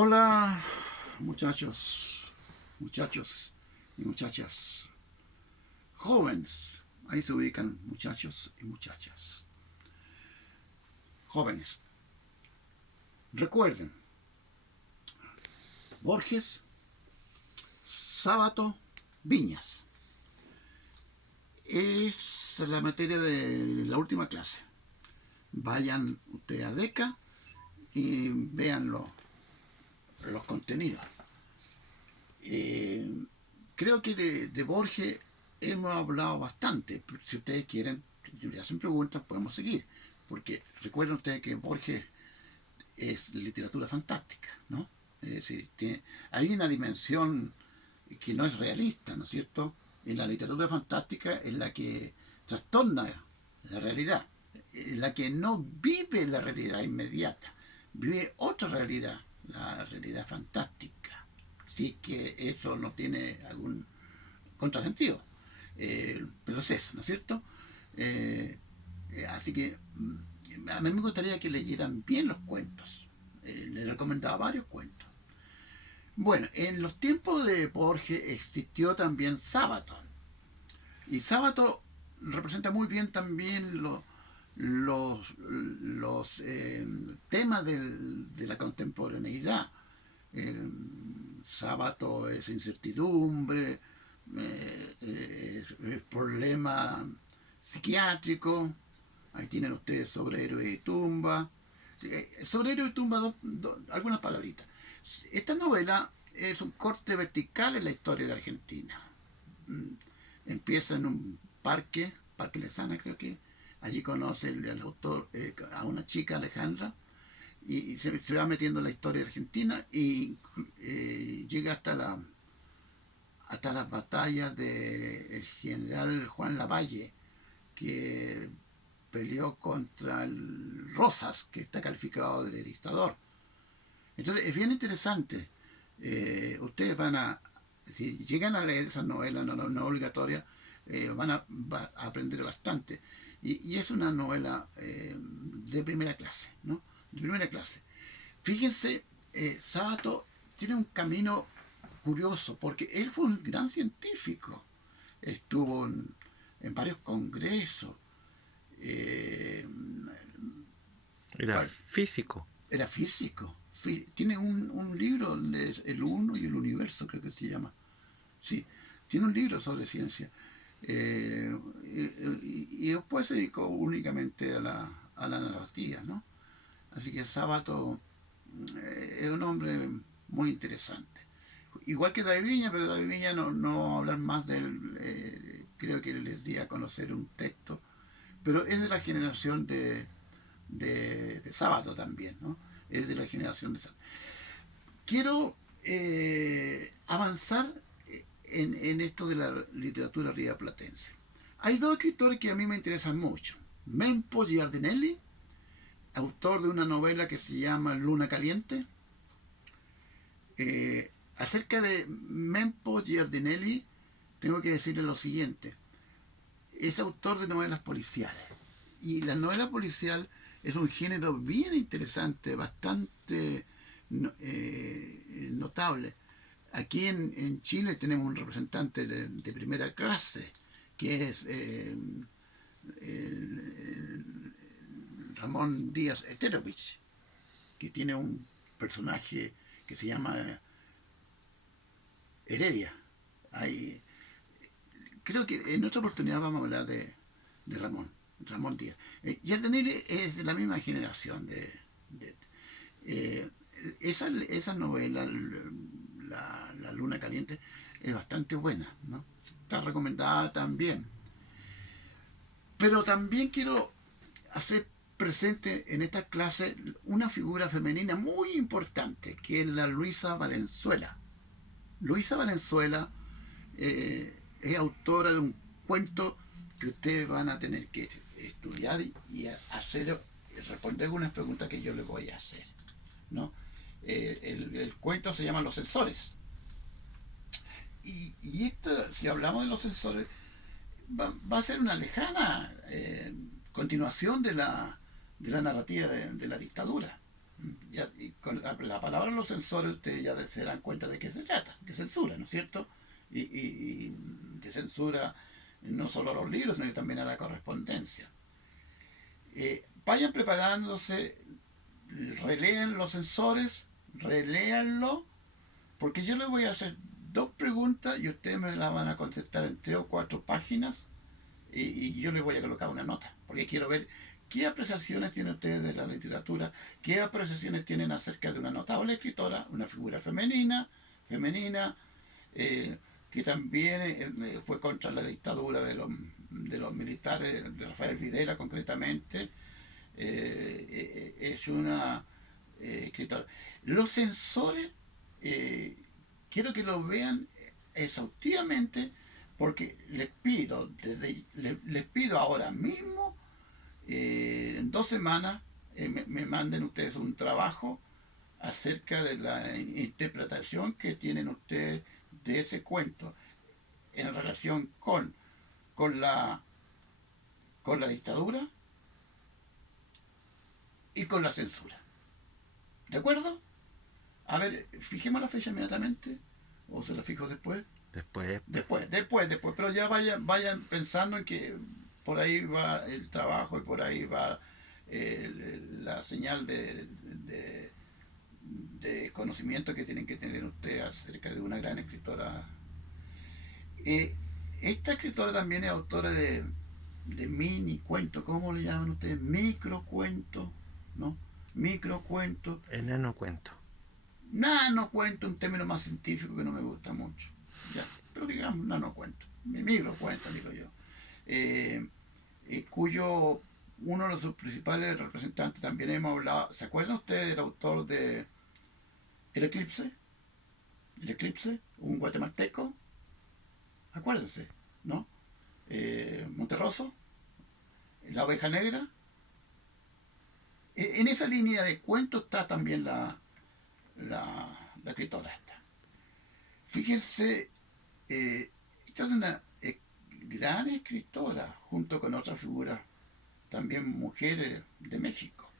Hola, muchachos y muchachas, jóvenes, ahí se ubican muchachos y muchachas, jóvenes. Recuerden, Borges, Sábato, Viñas. Es la materia de la última clase. Vayan ustedes a DECA y vean los contenidos. Creo que de Borges hemos hablado bastante. Si ustedes quieren, si me hacen preguntas, podemos seguir. Porque recuerden ustedes que Borges es literatura fantástica, ¿no? Es decir, hay una dimensión que no es realista, ¿no es cierto? En la literatura fantástica es la que trastorna la realidad, es la que no vive la realidad inmediata, vive otra realidad, la realidad fantástica. Sí que eso no tiene algún contrasentido, pero es eso, ¿no es cierto? Así que a mí me gustaría que leyeran bien los cuentos. Les recomendaba varios cuentos. Bueno, en los tiempos de Borges existió también Sábato. Y Sábato representa muy bien también los temas de la contemporaneidad. Sábato es incertidumbre, es problema psiquiátrico. Ahí tienen ustedes sobre héroe y tumba. Sobre héroe y tumba, algunas palabritas. Esta novela es un corte vertical en la historia de Argentina. Mm, Empieza en un Parque Lesana creo que. Allí conoce el autor a una chica, Alejandra, y se va metiendo en la historia de Argentina y llega hasta las batallas del general Juan Lavalle, que peleó contra el Rosas, que está calificado de dictador. Entonces es bien interesante. Ustedes van a, si llegan a leer esas novelas no obligatorias, va a aprender bastante. Y es una novela de primera clase, ¿no? De primera clase. Fíjense, Sábato tiene un camino curioso, porque él fue un gran científico. Estuvo en varios congresos. eh, Era físico. Era físico. Tiene un libro, El Uno y el Universo, creo que se llama. Sí, tiene un libro sobre ciencia. Y después se dedicó únicamente a la narrativa, ¿no? Así que Sábato es un hombre muy interesante. Igual que David Viña, pero David Viña no va a hablar más de él. Creo que les di a conocer un texto. Pero es de la generación de Sábato también, ¿no? Es de la generación de Sábato. Quiero avanzar en esto de la literatura rioplatense. Hay dos escritores que a mí me interesan mucho. Mempo Giardinelli, autor de una novela que se llama Luna Caliente. Acerca de Mempo Giardinelli, tengo que decirle lo siguiente. Es autor de novelas policiales. Y la novela policial es un género bien interesante, bastante notable. Aquí en Chile tenemos un representante de primera clase, que es Ramón Díaz Eterovich, que tiene un personaje que se llama Heredia. Hay, Creo que en otra oportunidad vamos a hablar de Ramón Díaz. Yardenelli es de la misma generación de eh, esa novela, la Luna Caliente, es bastante buena, ¿no? Está recomendada también. Pero también quiero hacer presente en esta clase una figura femenina muy importante, que es la Luisa Valenzuela. Luisa Valenzuela es autora de un cuento que ustedes van a tener que estudiar y hacer, responder algunas preguntas que yo les voy a hacer, ¿no? El cuento se llama Los Sensores. Y esto, si hablamos de los sensores, va a ser una lejana continuación de la narrativa de la dictadura. Ya, y con la palabra los censores, ustedes ya se dan cuenta de qué se trata, de censura, ¿no es cierto? Y de censura no solo a los libros, sino que también a la correspondencia. Vayan preparándose, relean los censores, reléanlo, porque yo les voy a hacer 2 preguntas y ustedes me las van a contestar en 3 o 4 páginas y yo les voy a colocar una nota, porque quiero ver qué apreciaciones tienen ustedes de la literatura, qué apreciaciones tienen acerca de una notable escritora, una figura femenina, que también fue contra la dictadura de los militares, de Rafael Videla concretamente. Es una escritora. Los censores, quiero que lo vean exhaustivamente, porque les pido ahora mismo, en 2 semanas, me manden ustedes un trabajo acerca de la interpretación que tienen ustedes de ese cuento en relación con la, con la dictadura y con la censura. ¿De acuerdo? A ver, fijemos la fecha inmediatamente, o se la fijo después. Después. Pero ya vayan pensando en que por ahí va el trabajo y por ahí va la señal de conocimiento que tienen que tener ustedes acerca de una gran escritora. Esta escritora también es autora de mini cuentos, ¿cómo le llaman ustedes? Microcuentos, ¿no? Microcuentos. Enano cuento. Nanocuento, un término más científico que no me gusta mucho. Ya, pero digamos nanocuento, microcuento, digo yo. Cuyo uno de sus principales representantes también hemos hablado. ¿Se acuerdan ustedes del autor de El Eclipse? El Eclipse, un guatemalteco. Acuérdense, ¿no? Monterroso, La Oveja Negra. En esa línea de cuentos está también la escritora esta. Fíjense, esta es una gran escritora, junto con otras figuras, también mujeres de México.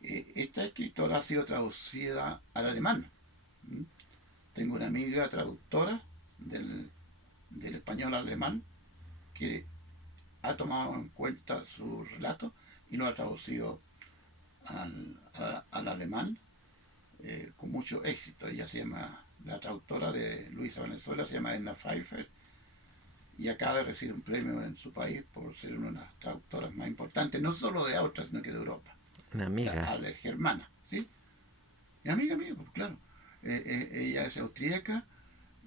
Esta escritora ha sido traducida al alemán. Tengo una amiga traductora del español al alemán que ha tomado en cuenta su relato y lo ha traducido al alemán con mucho éxito. Ella se llama, la traductora de Luisa Valenzuela se llama Edna Pfeiffer y acaba de recibir un premio en su país por ser una de las traductoras más importantes, no solo de Austria, sino que de Europa. Una amiga. Germana, ¿sí? Y amiga mía, pues claro. Ella es austríaca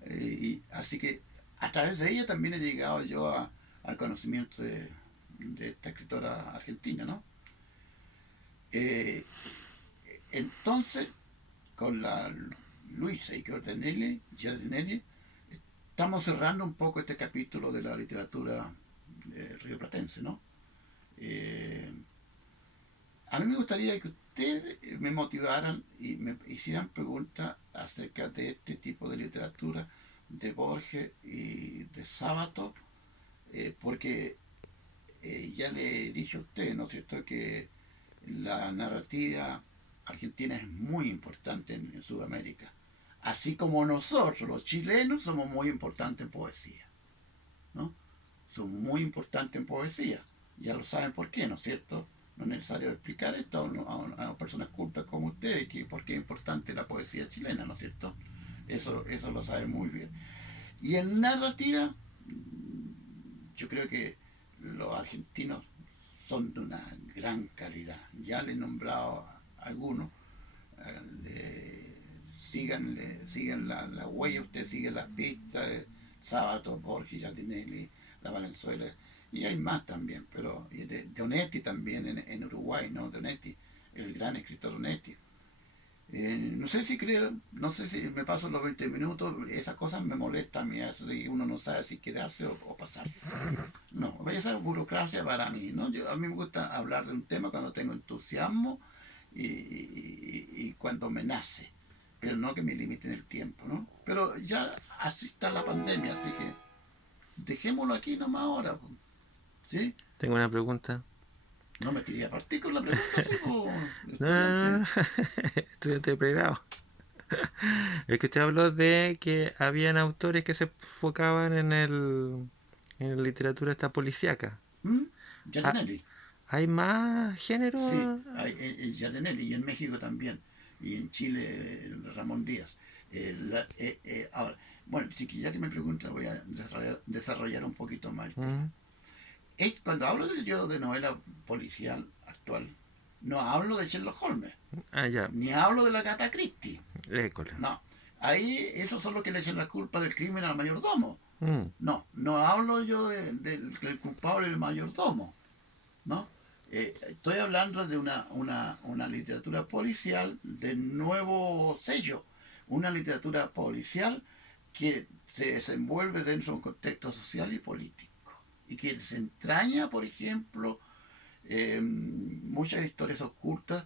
y así que a través de ella también he llegado yo al conocimiento de esta escritora argentina, ¿no? Entonces, con la Luisa y Giardinelli, estamos cerrando un poco este capítulo de la literatura rioplatense, ¿no? A mí me gustaría que ustedes me motivaran y me hicieran preguntas acerca de este tipo de literatura de Borges y de Sábato, porque ya le he dicho a usted, ¿no es cierto?, que la narrativa argentina es muy importante en Sudamérica, así como nosotros, los chilenos, somos muy importantes en poesía, ¿no? Son muy importantes en poesía, ya lo saben por qué, ¿no es cierto? No es necesario explicar esto a personas cultas como ustedes, que por qué es importante la poesía chilena, ¿no es cierto? Eso lo saben muy bien. Y en narrativa, yo creo que los argentinos son de una gran calidad. Ya le he nombrado a algunos. Sigan la huella, usted sigue las pistas de Sábato, Borges, Giardinelli, La Valenzuela, y hay más también, pero de Onetti también en Uruguay, ¿no? De Onetti, el gran escritor Onetti. No sé si me paso los 20 minutos, esas cosas me molestan a mí, eso de que uno no sabe si quedarse o pasarse. No, esa burocracia para mí, ¿no? A mí me gusta hablar de un tema cuando tengo entusiasmo y cuando me nace, pero no que me limiten el tiempo, ¿no? Pero ya así está la pandemia, así que dejémoslo aquí nomás ahora, ¿sí? Tengo una pregunta. No me quería partir con la pregunta, sí, po, No, no, no, estudiante. no. Estudiante de pregrado. Es que usted habló de que habían autores que se enfocaban en la literatura esta policíaca. ¿Mm? Ah, Giardinelli. ¿hay más Sí, género? hay, en Giardinelli y en México también. Y en Chile, Ramón Díaz. Ahora, bueno, sí que ya que me pregunta, voy a desarrollar un poquito más el tema. Mm. Cuando hablo yo de novela policial actual, no hablo de Sherlock Holmes, Ah, ya. ni hablo de la Agatha Christie. École. No. Ahí, esos son los que le echan la culpa del crimen al mayordomo. Mm. No, no hablo yo del culpable del mayordomo, ¿no? Estoy hablando de una literatura policial de nuevo sello, una literatura policial que se desenvuelve dentro de un contexto social y político y que desentraña, por ejemplo, muchas historias ocultas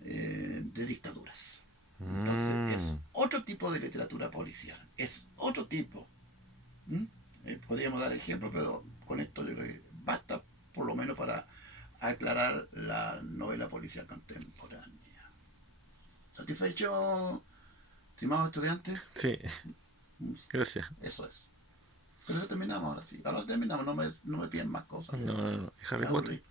de dictaduras. Entonces es Mm. otro tipo de literatura policial, es otro tipo. ¿Mm? Podríamos dar ejemplos, pero con esto yo creo que basta por lo menos para aclarar la novela policial contemporánea. ¿Satisfecho, estimados estudiantes? Sí, Mm, gracias. Eso es. Pero ya terminamos ahora sí. Ahora terminamos, no me piden más cosas. No, Ya no, no. me Harry Potter. aburrí.